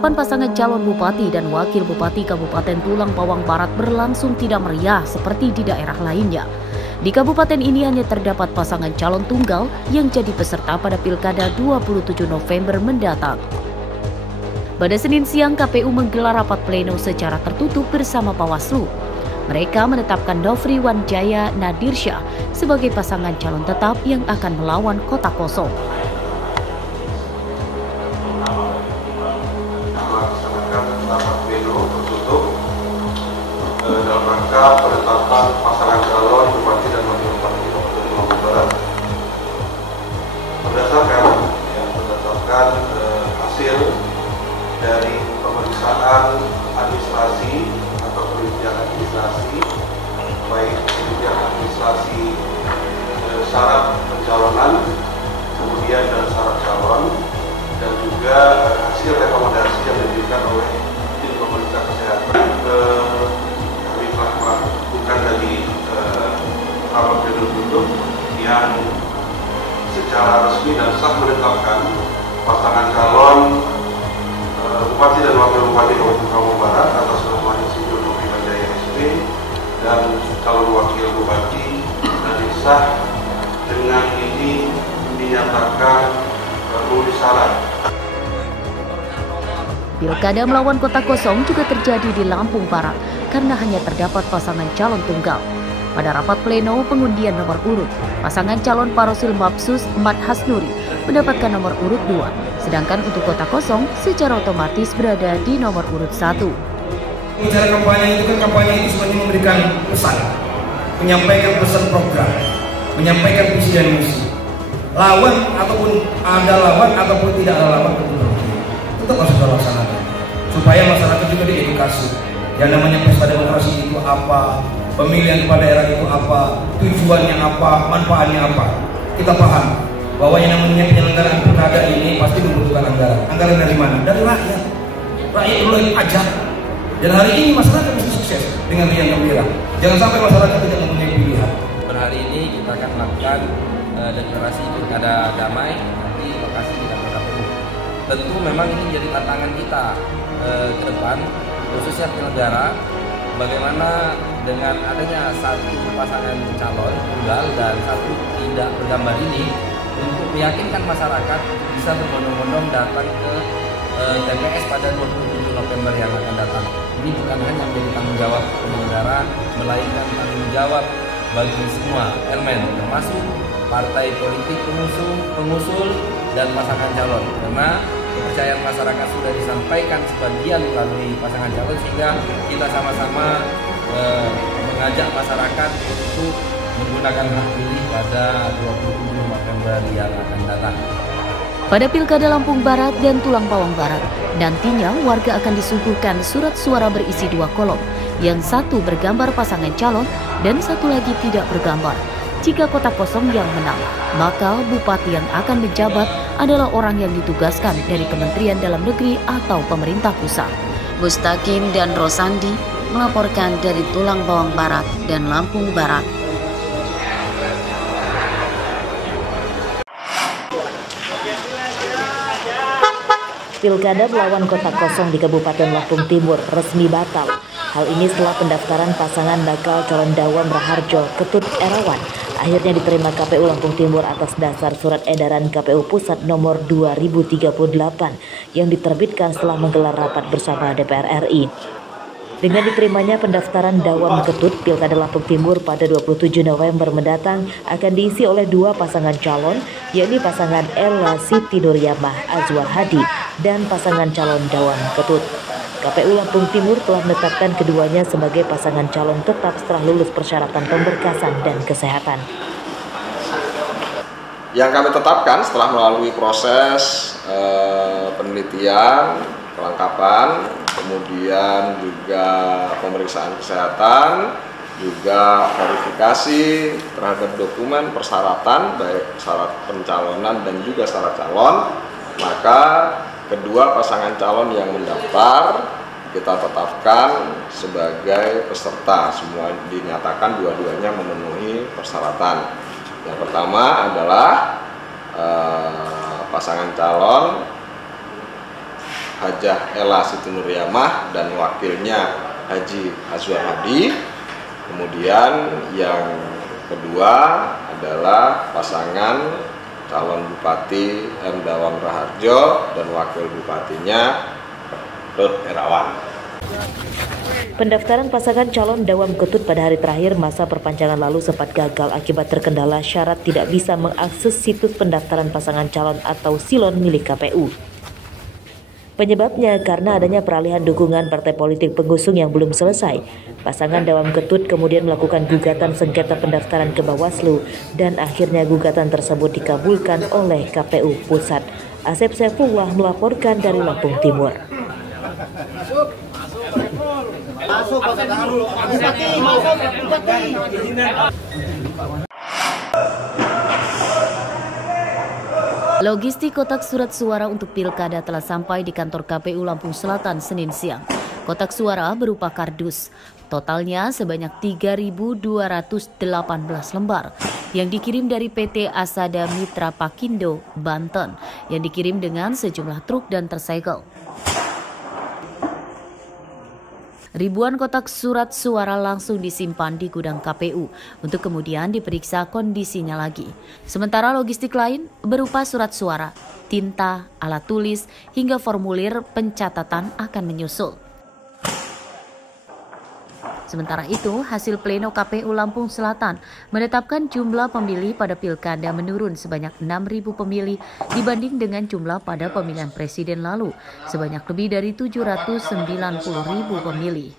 Penetapan pasangan calon bupati dan wakil bupati Kabupaten Tulang Bawang Barat berlangsung tidak meriah seperti di daerah lainnya. Di kabupaten ini hanya terdapat pasangan calon tunggal yang jadi peserta pada Pilkada 27 November mendatang. Pada Senin siang, KPU menggelar rapat pleno secara tertutup bersama Bawaslu. Mereka menetapkan Nofri Wanjaya Nadirsyah sebagai pasangan calon tetap yang akan melawan kota kosong. Dalam rangka penetapan pasangan calon bupati dan wakil bupati Kabupaten Tulang Barat. Berdasarkan hasil dari pemeriksaan administrasi atau penelitian administrasi, baik penelitian administrasi syarat pencalonan, kemudian dan syarat calon, dan juga hasil rekomendasi yang diberikan oleh tim pemeriksa kesehatan melakukan dari rapat pleno tertutup yang secara resmi dan sah menetapkan pasangan calon bupati dan wakil bupati Kabupaten Tulang Barat atas nama Insinyur Nofri Wanjaya SP dan calon wakil bupati Nadirsyah dengan ini dinyatakan memenuhi syarat. Pilkada melawan kota kosong juga terjadi di Lampung Barat karena hanya terdapat pasangan calon tunggal. Pada rapat pleno pengundian nomor urut, pasangan calon Parosil Mapsus Mat Hasnuri mendapatkan nomor urut 2, sedangkan untuk kota kosong secara otomatis berada di nomor urut 1. Bicara kampanye itu kan kampanye itu sebenarnya memberikan pesan, menyampaikan pesan program, menyampaikan visi dan misi. Lawan ataupun ada lawan ataupun tidak ada lawan tetap harus dilaksanakan supaya masyarakat juga diedukasi. Yang namanya pesta demokrasi itu apa, pemilihan kepala daerah itu apa, tujuannya apa, manfaatnya apa. Kita paham bahwa yang namanya penyelenggaraan pilkada ini pasti membutuhkan anggaran. Anggaran dari mana? Dari rakyat. Rakyat dulu yang pajak. Dan hari ini masyarakat bisa sukses dengan riang gembira. Jangan sampai masyarakat tidak mempunyai pilihan. Per hari ini kita akan melakukan deklarasi pilkada damai di lokasi di kantor KPU. Tentu memang ini menjadi tantangan kita ke depan, khususnya penyelenggara, bagaimana dengan adanya satu pasangan calon tunggal dan satu tidak bergambar ini untuk meyakinkan masyarakat bisa berbondong-bondong datang ke TPS pada 27 November yang akan datang. Ini bukan hanya menjadi tanggung jawab penyelenggara, melainkan tanggung jawab bagi semua elemen, termasuk partai politik pengusul dan pasangan calon. Karena kepercayaan masyarakat sudah disampaikan sebagian melalui pasangan calon, sehingga kita sama-sama mengajak masyarakat untuk menggunakan hak pilih pada 27 November yang akan datang. Pada Pilkada Lampung Barat dan Tulang Bawang Barat, nantinya warga akan disuguhkan surat suara berisi 2 kolom, yang satu bergambar pasangan calon dan satu lagi tidak bergambar. Jika kota kosong yang menang, maka bupati yang akan menjabat adalah orang yang ditugaskan dari Kementerian Dalam Negeri atau pemerintah pusat. Mustaqim dan Rosandi melaporkan dari Tulang Bawang Barat dan Lampung Barat. Pilkada melawan kota kosong di Kabupaten Lampung Timur resmi batal. Hal ini setelah pendaftaran pasangan bakal calon Dawam Raharjo Ketut Erawan akhirnya diterima KPU Lampung Timur atas dasar surat edaran KPU Pusat nomor 2038 yang diterbitkan setelah menggelar rapat bersama DPR RI. Dengan diterimanya pendaftaran Dawam Ketut, Pilkada Lampung Timur pada 27 November mendatang akan diisi oleh 2 pasangan calon, yakni pasangan Ella Siti Nuryamah Azwar Hadi dan pasangan calon Dawam Ketut. KPU Lampung Timur telah menetapkan keduanya sebagai pasangan calon tetap setelah lulus persyaratan pemberkasan dan kesehatan. Yang kami tetapkan setelah melalui proses penelitian, kelengkapan, kemudian juga pemeriksaan kesehatan, juga verifikasi terhadap dokumen persyaratan, baik syarat pencalonan dan juga syarat calon, maka kedua pasangan calon yang mendaftar kita tetapkan sebagai peserta. Semua dinyatakan dua-duanya memenuhi persyaratan. Yang pertama adalah pasangan calon Hajah Ella Siti Nuriyamah dan wakilnya Haji Azwar Hadi. Kemudian yang kedua adalah pasangan calon Bupati M. Dawam Raharjo dan wakil bupatinya Ruth Erawan. Pendaftaran pasangan calon Dawam Ketut pada hari terakhir masa perpanjangan lalu sempat gagal akibat terkendala syarat tidak bisa mengakses situs pendaftaran pasangan calon atau silon milik KPU. Penyebabnya karena adanya peralihan dukungan partai politik pengusung yang belum selesai. Pasangan Dawam Ketut kemudian melakukan gugatan sengketa pendaftaran ke Bawaslu dan akhirnya gugatan tersebut dikabulkan oleh KPU Pusat. Asep Saifullah melaporkan dari Lampung Timur. Logistik kotak surat suara untuk pilkada telah sampai di kantor KPU Lampung Selatan Senin siang. Kotak suara berupa kardus, totalnya sebanyak 3.218 lembar yang dikirim dari PT Asada Mitra Pakindo, Banten, yang dikirim dengan sejumlah truk dan tersegel. Ribuan kotak surat suara langsung disimpan di gudang KPU untuk kemudian diperiksa kondisinya lagi. Sementara logistik lain berupa surat suara, tinta, alat tulis, hingga formulir pencatatan akan menyusul. Sementara itu, hasil pleno KPU Lampung Selatan menetapkan jumlah pemilih pada pilkada menurun sebanyak 6.000 pemilih dibanding dengan jumlah pada pemilihan presiden lalu, sebanyak lebih dari 790.000 pemilih.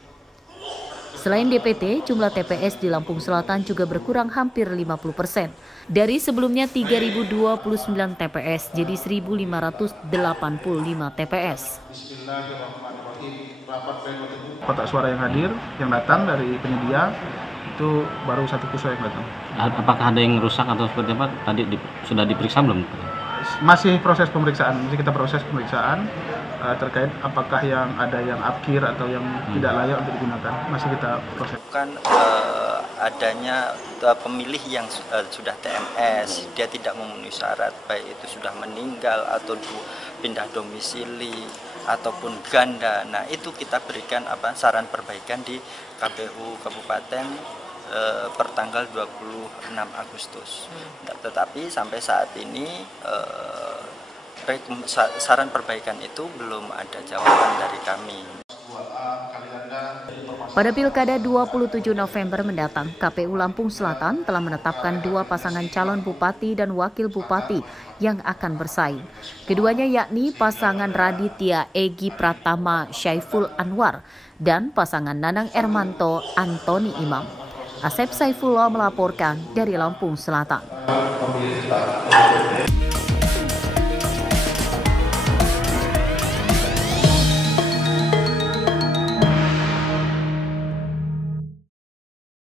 Selain DPT, jumlah TPS di Lampung Selatan juga berkurang hampir 50%. Dari sebelumnya 3.029 TPS jadi 1.585 TPS. Kotak suara yang hadir, yang datang dari penyedia itu baru 1 pusat yang datang. Apakah ada yang rusak atau seperti apa? Tadi sudah diperiksa belum? Masih proses pemeriksaan, masih kita proses pemeriksaan terkait apakah yang ada yang abkir atau yang tidak layak untuk digunakan. Masih kita proses. Bukan adanya pemilih yang sudah TMS, dia tidak memenuhi syarat, baik itu sudah meninggal atau pindah domisili ataupun ganda. Nah, itu kita berikan saran perbaikan di KPU Kabupaten per tanggal 26 Agustus. Tetapi sampai saat ini saran perbaikan itu belum ada jawaban dari kami. Pada Pilkada 27 November mendatang, KPU Lampung Selatan telah menetapkan 2 pasangan calon bupati dan wakil bupati yang akan bersaing. Keduanya yakni pasangan Raditya Egi Pratama Syaiful Anwar dan pasangan Nanang Ermanto Antoni Imam. Asep Saifullah melaporkan dari Lampung Selatan.